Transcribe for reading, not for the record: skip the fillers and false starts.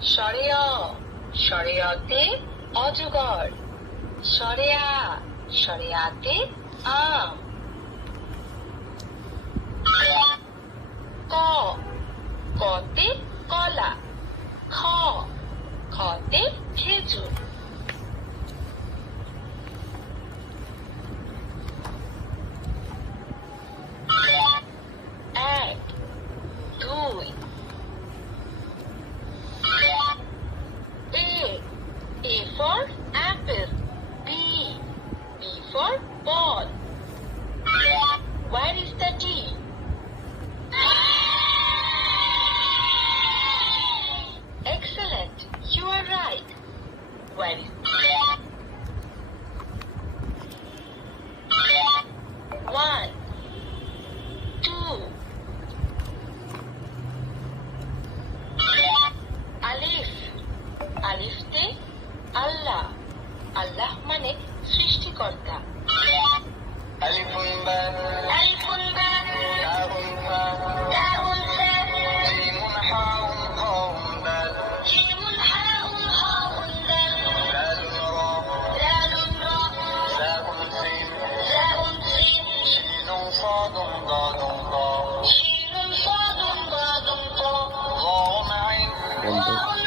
সরেয়া সরেয়াতে অজগর, সরেয়া সরেয়াতে আম। ক কতে কলা, খ খতে খেজুর। এক দুই। A for apple. B for ball. Where is the D? Excellent, you are right. Where is one, two. Alif. আলিফতে আল্লাহ, আল্লাহ মানে সৃষ্টিকর্তা। আলিফুন বা আলিফুন বা, তাউন ফা তাউন ফা, জিমুন হাউন হাউন দাল, জিমুন হাউন হাউন দাল, দালুন রা দালুন রা, জাউন সিন জাউন সিন, শিনুন সাদুন দাদুন